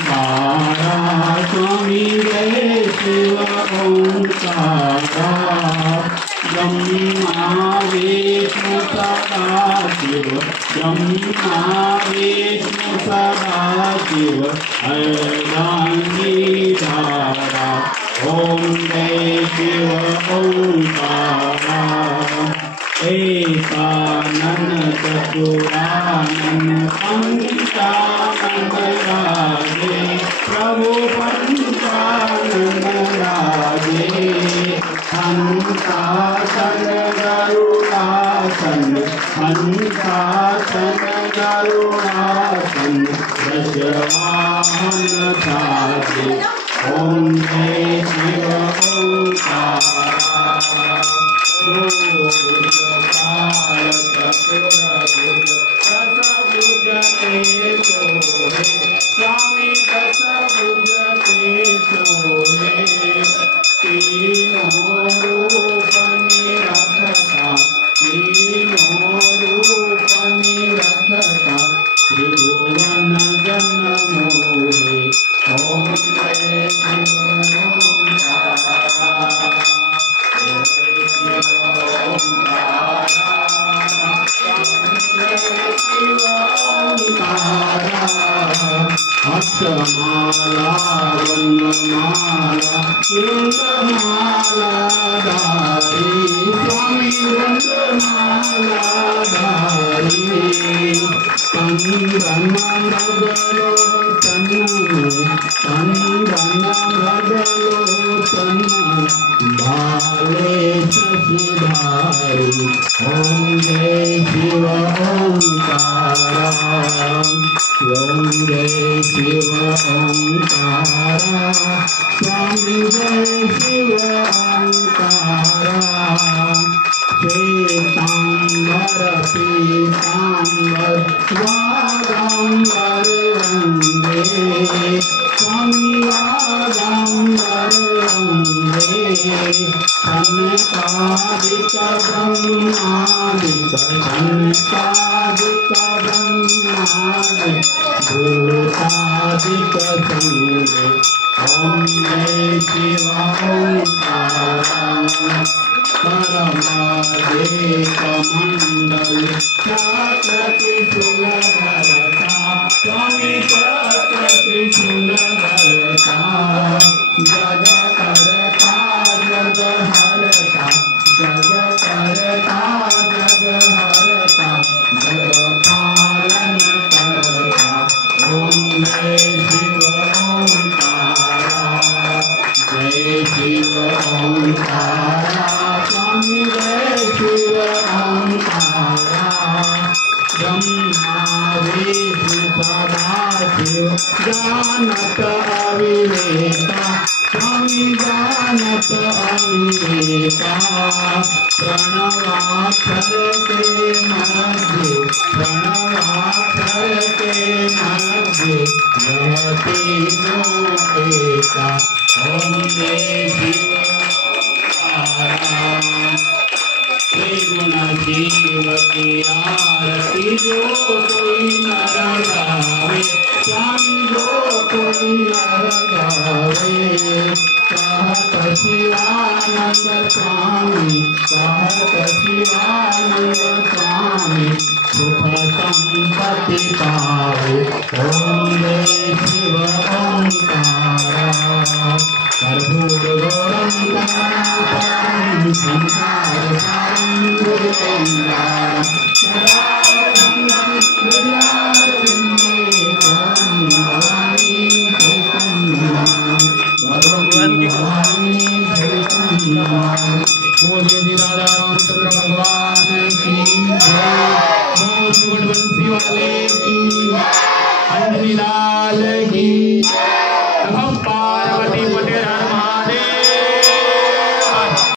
ओंकारा स्वामी जय शिव ओंकारा ब्रह्मा विष्णु सदा शिव ब्रह्मा विष्णु सदा शिव अर्धांगीधारा ओम जय शिव ओंकारा एकानन चतुरानन पंचानन राजे प्रभु पंचानन राजे हंसासन गरुड़ासन हंसासन गरुड़ासन दशवाहन साजे ओम जय शिव ओंकारा स्वामी दस भुजते सोहे तीनों रूप निरखता तीनों रूप निरखता त्रिभुवन जन मोहे ओम जय शिव ओंकारा अक्षमाला वंदमाला वृंदमाला धारी स्वामी वंदमाला धारी कंदन मृगलोचन कंदन मृगलोचन भाले शशिधारी ओम जय शिव ओंकारा ओम जय शिव ओंकारा स्वामी जय शिव ओंकारा श्वेतांबर पीतांबर वादांबर वंदे स्वामी वादांबर वंदे सनकादिक ब्रह्मादिक सनकादिक ब्रह्मादिक भूतादिक संगे ओम जय शिव ओंकारा परमादेक मंडल चक्रति सुलभरता स्वामी चक्रति सुलभरता जग करता जग हरता जग करता जग हरता जग पालन करता ओम जय शिव ओंकारा जय शिव ओंकारा स्वामी जय शिव ओंकारा ब्रह्मा विष्णु सदा शिव जानत अविवेका स्वामी जानत अविवेका प्रणवाक्षर के मध्य प्रणवाक्षर के मध्य रहती नो एका ओम जय शिव गुण जीव की आरती जो कोई नर गावे स्वामी जो कोई नर गावे कहत शिवानंद स्वामी कहत शिवानंद स्वामी सुख संपत्ति पावे ओम जय शिव ओंकारा कर्पूर गौरम कमलापरम संसार सारं भुजगेन्द्रां सदा भगवान की बोलिए राधा रामचंद्र भगवान की जय। बंसी वाले